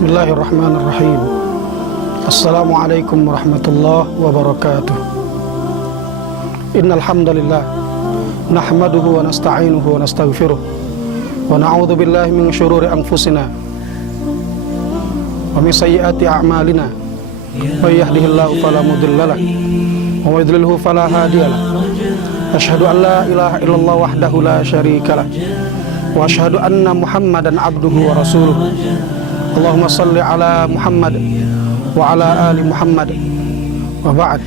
Bismillahirrahmanirrahim. Assalamualaikum warahmatullahi wabarakatuh. Innal hamdalillah nahmaduhu wa nasta'inuhu wa nastaghfiruh wa na'udzu billahi min syururi anfusina wa min sayyiati a'malina. May yahdihillahu fala mudhillalah wa may yudlilhu fala hadiyalah. Asyhadu an la ilaha illallah wahdahu la syarikalah wa asyhadu anna Muhammadan abduhu wa rasuluh. Allahumma salli ala Muhammad wa ala ali Muhammad wa ba'd.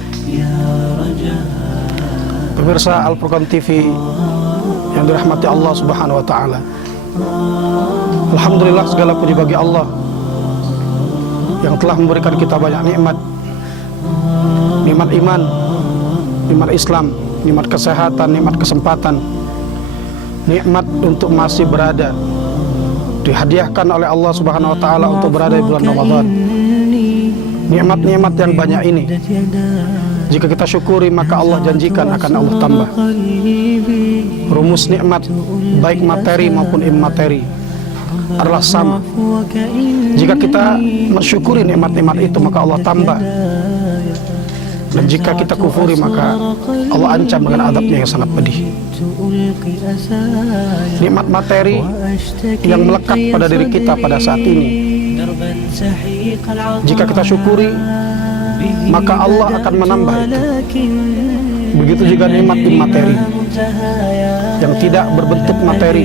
Pemirsa Al-Furqan TV yang dirahmati Allah Subhanahu wa taala. Alhamdulillah, segala puji bagi Allah yang telah memberikan kita banyak nikmat. Nikmat iman, nikmat Islam, nikmat kesehatan, nikmat kesempatan, nikmat untuk masih berada, dihadiahkan oleh Allah Subhanahu wa taala untuk berada di bulan Ramadan. Nikmat-nikmat yang banyak ini, jika kita syukuri maka Allah janjikan akan Allah tambah. Rumus nikmat baik materi maupun immateri adalah sama. Jika kita mensyukuri nikmat-nikmat itu maka Allah tambah, dan jika kita kufuri maka Allah ancam dengan adabnya yang sangat pedih. Nikmat materi yang melekat pada diri kita pada saat ini, jika kita syukuri maka Allah akan menambah itu. Begitu juga nikmat materi yang tidak berbentuk materi,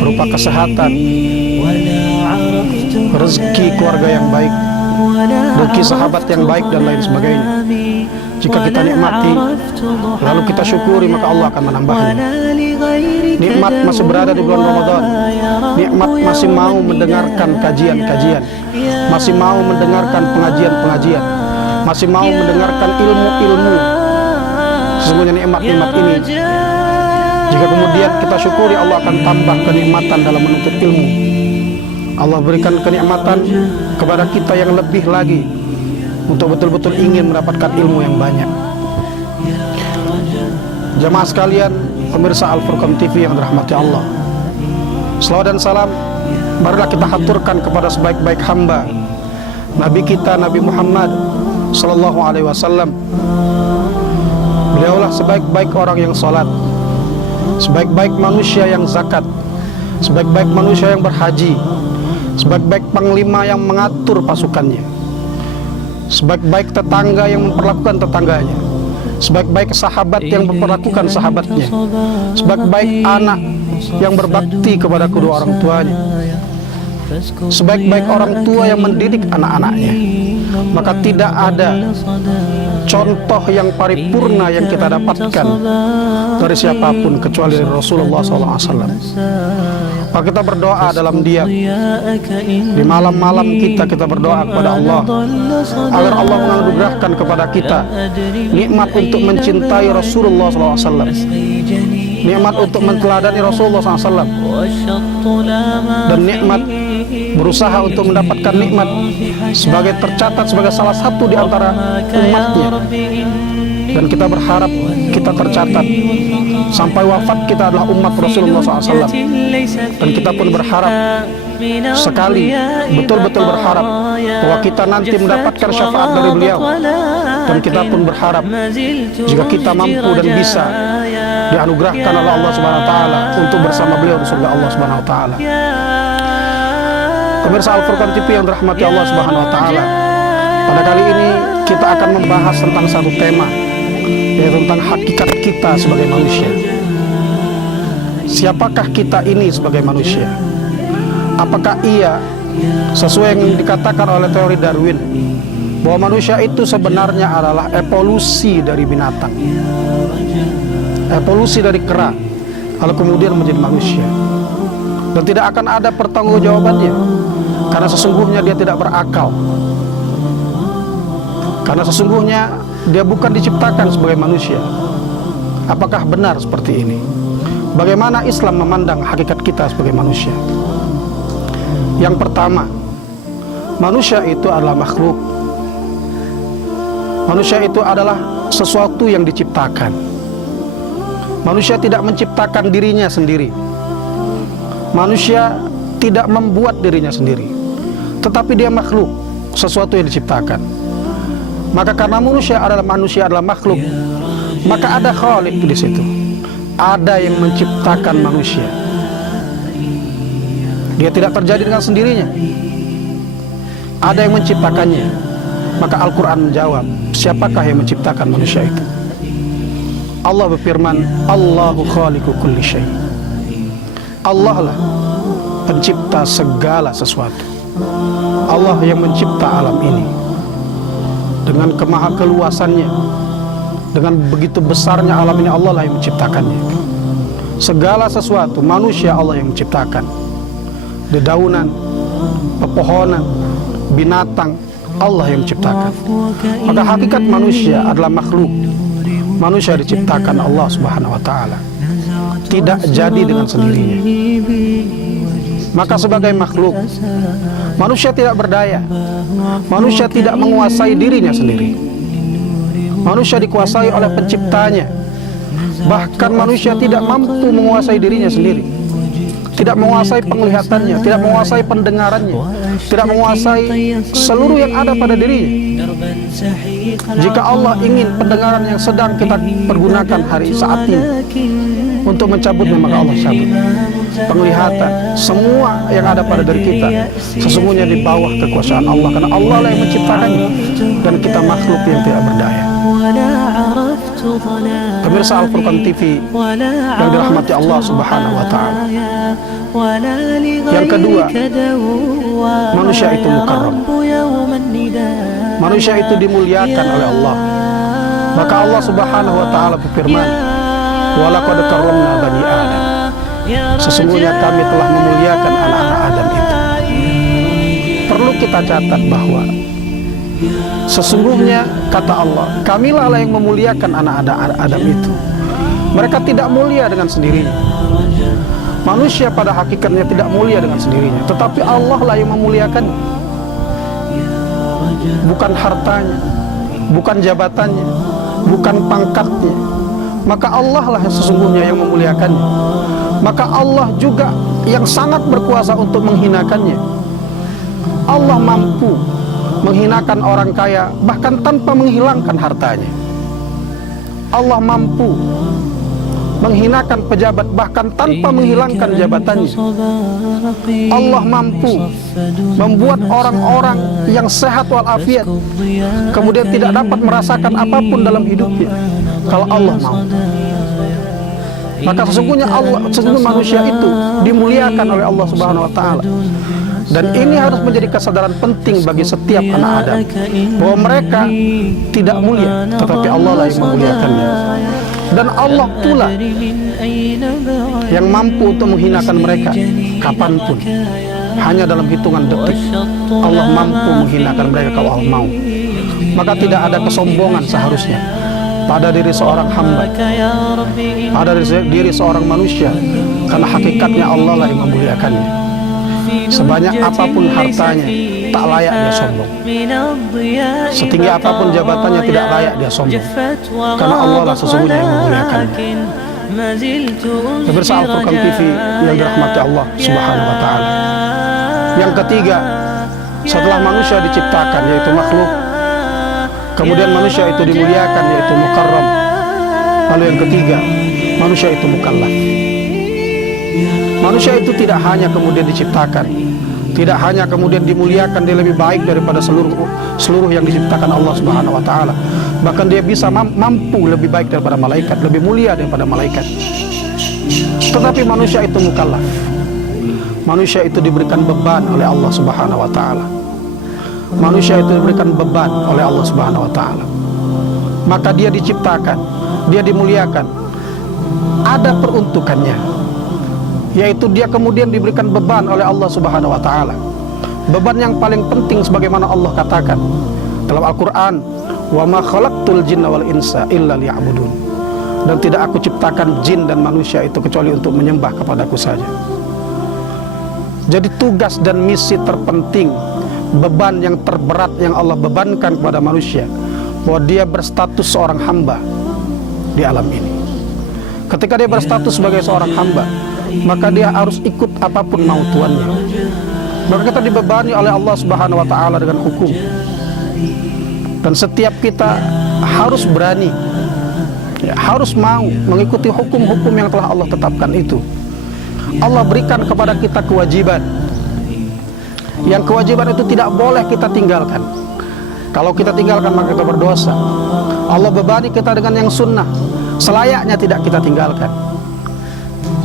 berupa kesehatan, rezeki keluarga yang baik, rezeki sahabat yang baik dan lain sebagainya. Jika kita nikmati lalu kita syukuri maka Allah akan menambahnya. Nikmat masih berada di bulan Ramadan, nikmat masih mau mendengarkan kajian-kajian, masih mau mendengarkan pengajian-pengajian, masih mau mendengarkan ilmu-ilmu. Sesungguhnya nikmat-nikmat ini, jika kemudian kita syukuri, Allah akan tambah kenikmatan dalam menuntut ilmu. Allah berikan kenikmatan kepada kita yang lebih lagi untuk betul-betul ingin mendapatkan ilmu yang banyak. Jamaah sekalian, pemirsa Al-Furqan TV yang dirahmati Allah, selawat dan salam marilah kita haturkan kepada sebaik-baik hamba Nabi kita, Nabi Muhammad Sallallahu Alaihi Wasallam. Beliaulah sebaik-baik orang yang salat, sebaik-baik manusia yang zakat, sebaik-baik manusia yang berhaji, sebaik-baik panglima yang mengatur pasukannya, sebaik-baik tetangga yang memperlakukan tetangganya, sebaik-baik sahabat yang memperlakukan sahabatnya, sebaik-baik anak yang berbakti kepada kedua orang tuanya, sebaik-baik orang tua yang mendidik anak-anaknya. Maka tidak ada contoh yang paripurna yang kita dapatkan dari siapapun kecuali dari Rasulullah SAW. Maka kita berdoa dalam diam, di malam-malam kita berdoa kepada Allah agar Allah menganugerahkan kepada kita nikmat untuk mencintai Rasulullah SAW, nikmat untuk menteladani Rasulullah SAW, dan nikmat berusaha untuk mendapatkan nikmat sebagai tercatat sebagai salah satu di antara umatnya. Dan kita berharap kita tercatat sampai wafat kita adalah umat Rasulullah SAW. Dan kita pun berharap sekali, betul-betul berharap bahwa kita nanti mendapatkan syafaat dari beliau. Dan kita pun berharap jika kita mampu dan bisa dianugerahkan oleh Allah Subhanahu wa taala untuk bersama beliau di surga Allah Subhanahu wa taala. Pemirsa Al-Furqan TV yang dirahmati Allah Subhanahu wa taala, pada kali ini kita akan membahas tentang satu tema, yaitu tentang hakikat kita sebagai manusia. Siapakah kita ini sebagai manusia? Apakah ia sesuai yang dikatakan oleh teori Darwin, bahwa manusia itu sebenarnya adalah evolusi dari binatang, evolusi dari kera, lalu kemudian menjadi manusia, dan tidak akan ada pertanggungjawabannya, karena sesungguhnya dia tidak berakal, karena sesungguhnya dia bukan diciptakan sebagai manusia. Apakah benar seperti ini? Bagaimana Islam memandang hakikat kita sebagai manusia? Yang pertama, manusia itu adalah makhluk. Manusia itu adalah sesuatu yang diciptakan. Manusia tidak menciptakan dirinya sendiri. Manusia tidak membuat dirinya sendiri, tetapi dia makhluk, sesuatu yang diciptakan. Maka karena manusia adalah makhluk, maka ada khaliq di situ. Ada yang menciptakan manusia. Dia tidak terjadi dengan sendirinya. Ada yang menciptakannya. Maka Al-Quran menjawab, siapakah yang menciptakan manusia itu? Allah berfirman, Allahu khaliqu kulli syai'. Allah lah pencipta segala sesuatu. Allah yang mencipta alam ini dengan kemahakeluasannya, dengan begitu besarnya alam ini. Allah lah yang menciptakannya. Segala sesuatu, manusia Allah yang menciptakan. Dedaunan, pepohonan, binatang, Allah yang menciptakan. Maka hakikat manusia adalah makhluk. Manusia diciptakan Allah Subhanahu wa ta'ala, tidak jadi dengan sendirinya. Maka sebagai makhluk, manusia tidak berdaya. Manusia tidak menguasai dirinya sendiri. Manusia dikuasai oleh penciptanya. Bahkan manusia tidak mampu menguasai dirinya sendiri. Tidak menguasai penglihatannya, tidak menguasai pendengarannya, tidak menguasai seluruh yang ada pada dirinya. Jika Allah ingin pendengaran yang sedang kita pergunakan hari saat ini untuk mencabutnya, maka Allah cabut. Penglihatan, semua yang ada pada diri kita sesungguhnya di bawah kekuasaan Allah, karena Allah lah yang menciptakannya, dan kita makhluk yang tidak berdaya. Pemirsa Al-Furqan TV yang dirahmati Allah Subhanahu wa ta'ala, yang kedua, manusia itu mukarram. Manusia itu dimuliakan oleh Allah. Maka Allah Subhanahu wa ta'ala berfirman, walaqad karramna bani Adam. Sesungguhnya kami telah memuliakan anak-anak Adam itu. Perlu kita catat bahwa sesungguhnya kata Allah, kamilah yang memuliakan anak-anak Adam itu. Mereka tidak mulia dengan sendirinya. Manusia pada hakikatnya tidak mulia dengan sendirinya, tetapi Allah lah yang memuliakannya. Bukan hartanya, bukan jabatannya, bukan pangkatnya. Maka Allah lah yang sesungguhnya yang memuliakannya. Maka Allah juga yang sangat berkuasa untuk menghinakannya. Allah mampu menghinakan orang kaya bahkan tanpa menghilangkan hartanya. Allah mampu menghinakan pejabat bahkan tanpa menghilangkan jabatannya. Allah mampu membuat orang-orang yang sehat walafiat kemudian tidak dapat merasakan apapun dalam hidupnya, kalau Allah mau. Maka sesungguhnya manusia itu dimuliakan oleh Allah Subhanahu wa ta'ala. Dan ini harus menjadi kesadaran penting bagi setiap anak Adam, bahwa mereka tidak mulia, tetapi Allah lah yang memuliakannya. Dan Allah pula yang mampu untuk menghinakan mereka kapanpun, hanya dalam hitungan detik. Allah mampu menghinakan mereka kalau Allah mau. Maka tidak ada kesombongan seharusnya pada diri seorang hamba, pada diri seorang manusia, karena hakikatnya Allah lah yang memuliakannya. Sebanyak apapun hartanya, tak layak dia sombong. Setinggi apapun jabatannya, tidak layak dia sombong, karena Allah lah sesungguhnya yang memuliakannya. Pemirsa Al-Furqan TV yang dirahmati Allah Subhanahu wa ta'ala, yang ketiga, setelah manusia diciptakan yaitu makhluk, kemudian manusia itu dimuliakan yaitu mukarram, lalu yang ketiga, manusia itu mukallaf. Manusia itu tidak hanya kemudian diciptakan, tidak hanya kemudian dimuliakan, dia lebih baik daripada seluruh yang diciptakan Allah Subhanahu wa ta'ala. Bahkan dia bisa mampu lebih baik daripada malaikat, lebih mulia daripada malaikat. Tetapi manusia itu mukallaf. Manusia itu diberikan beban oleh Allah Subhanahu wa ta'ala. Manusia itu diberikan beban oleh Allah Subhanahu wa ta'ala. Maka dia diciptakan, dia dimuliakan, ada peruntukannya, yaitu dia kemudian diberikan beban oleh Allah Subhanahu wa ta'ala. Beban yang paling penting sebagaimana Allah katakan dalam Al-Quran, wa ma khalaqtul jinna wal insa illa liya'budun. Dan tidak aku ciptakan jin dan manusia itu kecuali untuk menyembah kepadaku saja. Jadi tugas dan misi terpenting, beban yang terberat yang Allah bebankan kepada manusia, bahwa dia berstatus seorang hamba di alam ini. Ketika dia berstatus sebagai seorang hamba, maka dia harus ikut apapun mau tuannya. maka kita dibebani oleh Allah Subhanahu wa taala dengan hukum. Dan setiap kita harus berani, harus mau mengikuti hukum-hukum yang telah Allah tetapkan itu. Allah berikan kepada kita kewajiban. Yang kewajiban itu tidak boleh kita tinggalkan. Kalau kita tinggalkan maka kita berdosa. Allah bebani kita dengan yang sunnah, selayaknya tidak kita tinggalkan.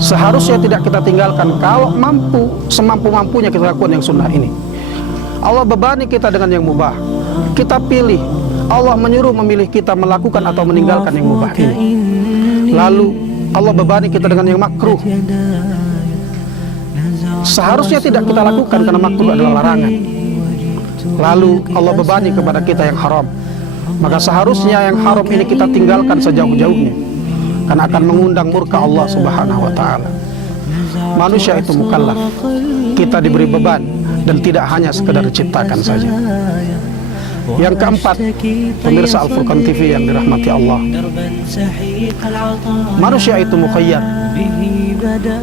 Seharusnya tidak kita tinggalkan. Kalau mampu, semampu-mampunya kita lakukan yang sunnah ini. Allah bebani kita dengan yang mubah. Kita pilih. Allah menyuruh memilih kita melakukan atau meninggalkan yang mubah ini. Lalu Allah bebani kita dengan yang makruh. Seharusnya tidak kita lakukan karena makruh adalah larangan. Lalu Allah bebani kepada kita yang haram. Maka seharusnya yang haram ini kita tinggalkan sejauh-jauhnya, karena akan mengundang murka Allah Subhanahu wa taala. Manusia itu mukallaf. Kita diberi beban dan tidak hanya sekedar diciptakan saja. Yang keempat, pemirsa Al-Furqan TV yang dirahmati Allah, manusia itu mukhayyar.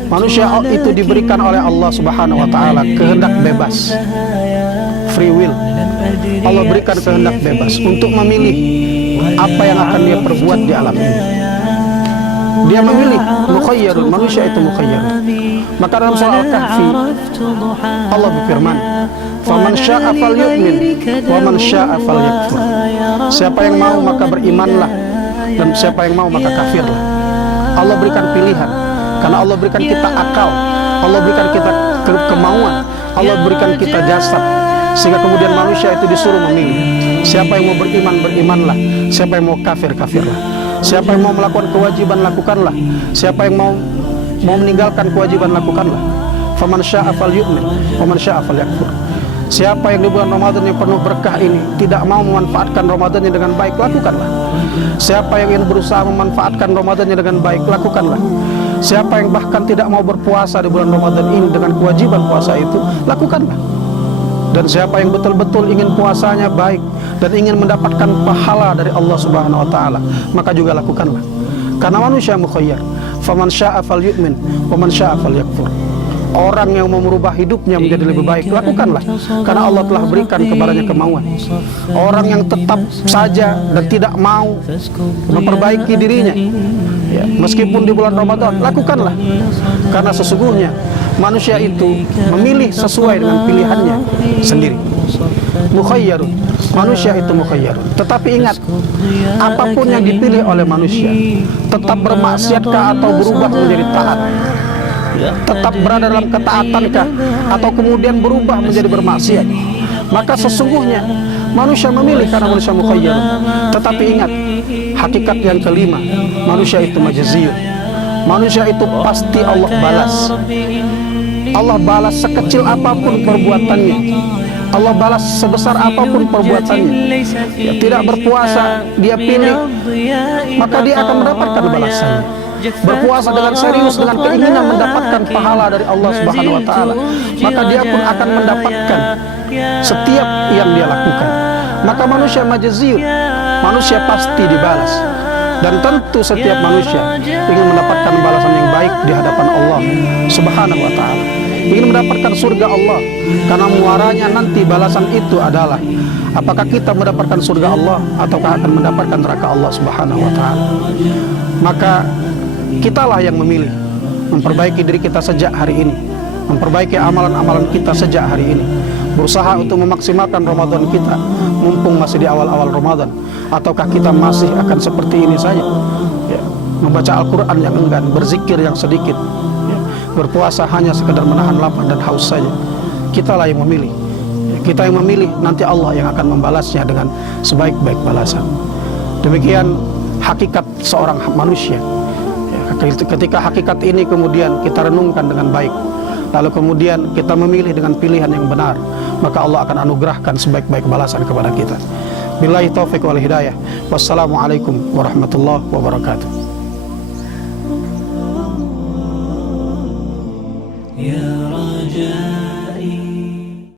Manusia itu diberikan oleh Allah Subhanahu wa taala kehendak bebas, free will. Allah berikan kehendak bebas untuk memilih apa yang akan dia perbuat di alam ini. Dia memilih, mukhayyarun, manusia itu mukhayyar. Maka dalam surah Al-Kahfi Allah berfirman, "Faman syaa'a falyu'min wa man syaa'a falyakfur." Siapa yang mau maka berimanlah, dan siapa yang mau maka kafirlah. Allah berikan pilihan, karena Allah berikan kita akal, Allah berikan kita kemauan, Allah berikan kita jasad, sehingga kemudian manusia itu disuruh memilih. Siapa yang mau beriman, berimanlah. Siapa yang mau kafir, kafirlah. Siapa yang mau melakukan kewajiban, lakukanlah. Siapa yang mau meninggalkan kewajiban, lakukanlah. Faman syaa'a falyu'min wa man syaa'a falyakfur. Siapa yang di bulan Ramadan yang penuh berkah ini tidak mau memanfaatkan Ramadannya dengan baik, lakukanlah. Siapa yang ingin berusaha memanfaatkan Ramadannya dengan baik, lakukanlah. Siapa yang bahkan tidak mau berpuasa di bulan Ramadan ini dengan kewajiban puasa itu, lakukanlah. Dan siapa yang betul-betul ingin puasanya baik dan ingin mendapatkan pahala dari Allah Subhanahu wa taala, maka juga lakukanlah. Karena manusia mukhayyar. Faman syaa'a falyu'min wa man syaa'a falyakfur. Orang yang mau merubah hidupnya menjadi lebih baik, lakukanlah, karena Allah telah berikan kepadanya kemauan. Orang yang tetap saja dan tidak mau memperbaiki dirinya, ya, meskipun di bulan Ramadan, lakukanlah, karena sesungguhnya manusia itu memilih sesuai dengan pilihannya sendiri. Mukhayyarun, manusia itu mukhayyarun. Tetapi ingat, apapun yang dipilih oleh manusia, tetap bermaksiatkah atau berubah menjadi taat, tetap berada dalam ketaatankah atau kemudian berubah menjadi bermaksiat, maka sesungguhnya manusia memilih karena manusia mukhayyarun. Tetapi ingat, hakikat yang kelima, manusia itu majziyun. Manusia itu pasti Allah balas. Allah balas sekecil apapun perbuatannya. Allah balas sebesar apapun perbuatannya. Ya, tidak berpuasa, dia pilih, maka dia akan mendapatkan balasannya. Berpuasa dengan serius, dengan keinginan mendapatkan pahala dari Allah Subhanahu wa taala, maka dia pun akan mendapatkan setiap yang dia lakukan. Maka manusia majziyun, manusia pasti dibalas. Dan tentu setiap manusia ingin mendapatkan balasan yang baik di hadapan Allah Subhanahu wa taala, ingin mendapatkan surga Allah, karena muaranya nanti balasan itu adalah apakah kita mendapatkan surga Allah ataukah akan mendapatkan neraka Allah Subhanahu wa taala. Maka kitalah yang memilih memperbaiki diri kita sejak hari ini, memperbaiki amalan-amalan kita sejak hari ini, berusaha untuk memaksimalkan Ramadan kita mumpung masih di awal-awal Ramadan. Ataukah kita masih akan seperti ini saja, ya, membaca Al-Quran yang enggan, berzikir yang sedikit, ya, berpuasa hanya sekedar menahan lapar dan haus saja. Kitalah yang memilih, ya, kita yang memilih, nanti Allah yang akan membalasnya dengan sebaik-baik balasan. Demikian hakikat seorang manusia, ya, ketika hakikat ini kemudian kita renungkan dengan baik, lalu kemudian kita memilih dengan pilihan yang benar, maka Allah akan anugerahkan sebaik-baik balasan kepada kita. Billahi taufiq wal hidayah. Wassalamualaikum warahmatullahi wabarakatuh.